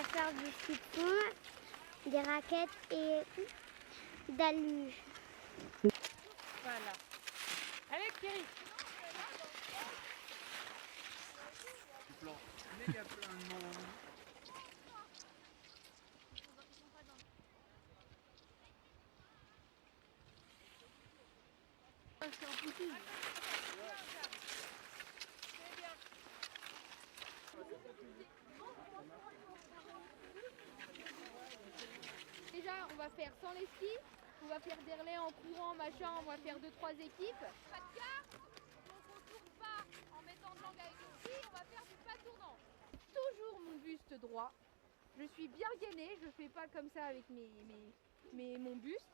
va faire du ski de fond, des raquettes et d'alluge. Voilà. Allez Thierry. Il y a plein de monde. Déjà, on va faire sans les skis, on va faire des relais en courant, machin, on va faire 2-3 équipes. Pas de cas, donc on tourne pas en mettant de l'angle avec le ski, on va faire du pas tournant. Toujours mon buste droit. Je suis bien gainée, je fais pas comme ça avec mon buste.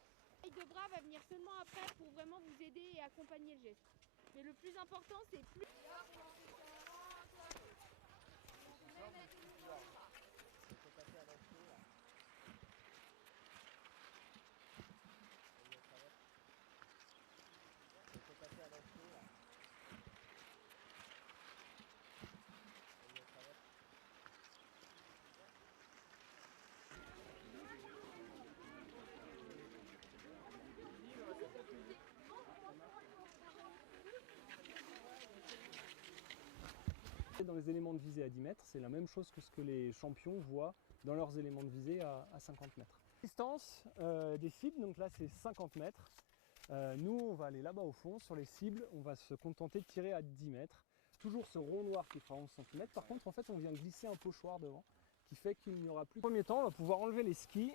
L'aile de bras va venir seulement après pour vraiment vous aider et accompagner le geste. Mais le plus important, c'est plus... Dans les éléments de visée à 10 mètres, c'est la même chose que ce que les champions voient dans leurs éléments de visée à 50 mètres. Distance des cibles, donc là c'est 50 mètres. Nous on va aller là-bas au fond, sur les cibles, on va se contenter de tirer à 10 mètres. Toujours ce rond noir qui fera 11 cm. Par contre en fait on vient glisser un pochoir devant, qui fait qu'il n'y aura plus. Premier temps, on va pouvoir enlever les skis.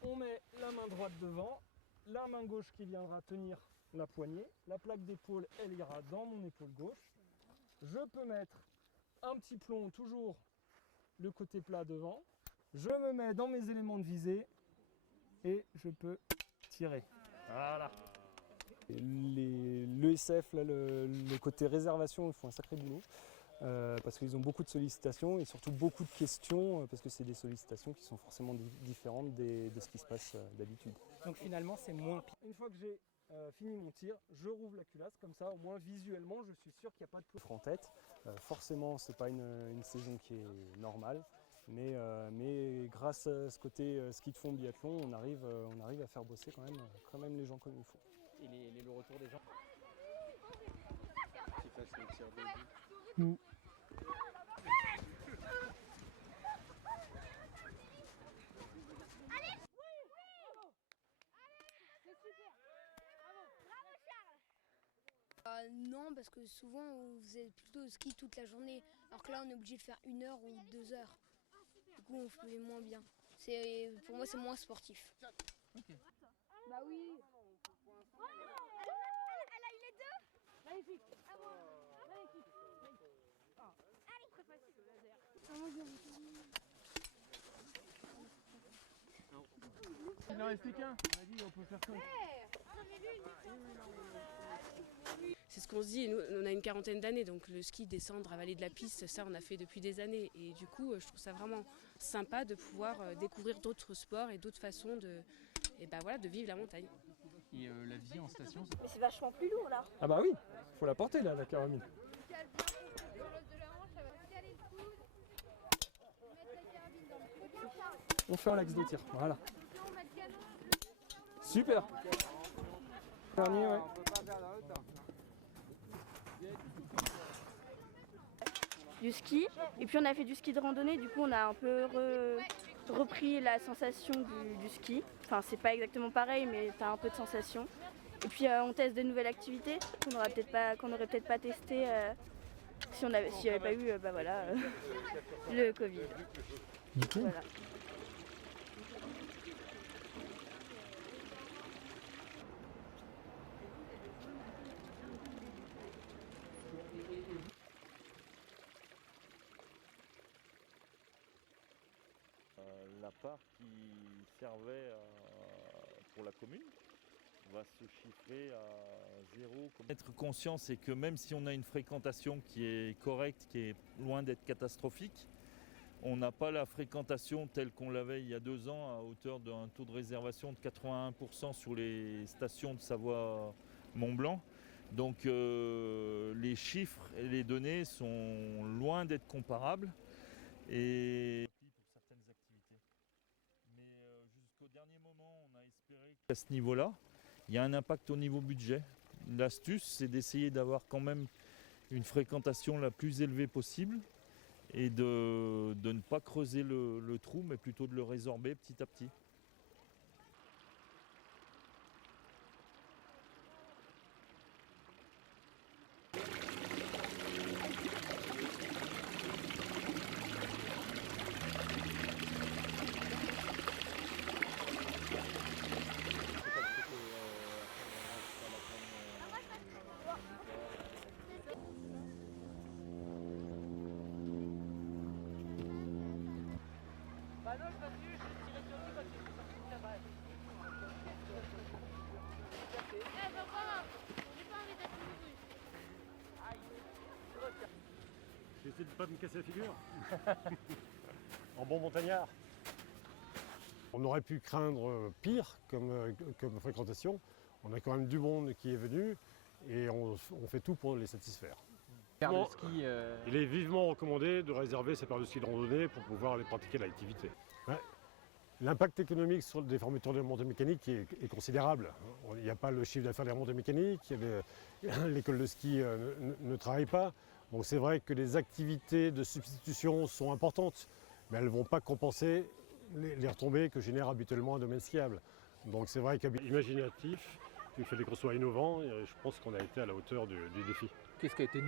On met la main droite devant, la main gauche qui viendra tenir la poignée, la plaque d'épaule elle ira dans mon épaule gauche. Je peux mettre un petit plomb, toujours le côté plat devant. Je me mets dans mes éléments de visée et je peux tirer. Voilà. L'ESF, le côté réservation, ils font un sacré boulot. Parce qu'ils ont beaucoup de sollicitations et surtout beaucoup de questions, parce que c'est des sollicitations qui sont forcément différentes de ce qui se passe d'habitude. Donc finalement c'est moins pire. Une fois que j'ai fini mon tir, je rouvre la culasse, comme ça au moins visuellement je suis sûr qu'il n'y a pas de plomb en tête. Forcément c'est pas une saison qui est normale, mais grâce à ce côté ski de fond biathlon, on arrive à faire bosser quand même les gens comme il faut. Et le retour des gens qui fassent le tir de but. Non, parce que souvent on faisait plutôt ski toute la journée, alors que là on est obligé de faire 1 heure ou 2 heures. Du coup on fait moins bien. Pour moi c'est moins sportif. Bah oui. Elle a eu les deux. Magnifique. À moi. Magnifique. Ah. Allez. Très facile le laser. Il n'en restait qu'un. On a dit on peut faire quoi. C'est ce qu'on se dit, nous on a une quarantaine d'années, donc le ski, descendre, avaler de la piste, ça on a fait depuis des années. Et du coup je trouve ça vraiment sympa de pouvoir découvrir d'autres sports et d'autres façons de vivre la montagne. Et la vie en station. Mais c'est vachement plus lourd là. Ah bah oui, faut la porter là, la caramine. Cale bien contre l'os de la hanche, ça va caler le coude. Mettre la carabine dans le coude. On fait un axe de tir, voilà. Donc là on met le canon. Super. Dernier, ouais. On peut pas faire dans l'autre. Du ski, et puis on a fait du ski de randonnée, du coup on a un peu repris la sensation du ski. Enfin c'est pas exactement pareil, mais t'as un peu de sensation. Et puis on teste de nouvelles activités qu'on n'aurait peut-être pas testé s'il n'y avait pas eu le Covid. Voilà. La part qui servait pour la commune va se chiffrer à 0. Être conscient, c'est que même si on a une fréquentation qui est correcte, qui est loin d'être catastrophique, on n'a pas la fréquentation telle qu'on l'avait il y a 2 ans à hauteur d'un taux de réservation de 81% sur les stations de Savoie-Mont-Blanc. Donc les chiffres et les données sont loin d'être comparables et pour certaines activités. Mais jusqu'au dernier moment, on a espéré qu'à ce niveau-là, il y a un impact au niveau budget. L'astuce, c'est d'essayer d'avoir quand même une fréquentation la plus élevée possible et de ne pas creuser le trou, mais plutôt de le résorber petit à petit. J'essaie de ne pas me casser la figure. En bon montagnard. On aurait pu craindre pire comme fréquentation. On a quand même du monde qui est venu et on fait tout pour les satisfaire. Il est vivement recommandé de réserver ses paires de ski de randonnée pour pouvoir aller pratiquer l'activité. Ouais. L'impact économique sur des fermetures de montées mécaniques est considérable. Il n'y a pas le chiffre d'affaires des remontées mécaniques, l'école de ski ne travaille pas. Donc c'est vrai que les activités de substitution sont importantes, mais elles ne vont pas compenser les retombées que génère habituellement un domaine skiable. Donc c'est vrai qu'imaginatif, il fallait qu'on soit innovant et je pense qu'on a été à la hauteur du défi. Qu'est-ce qui a été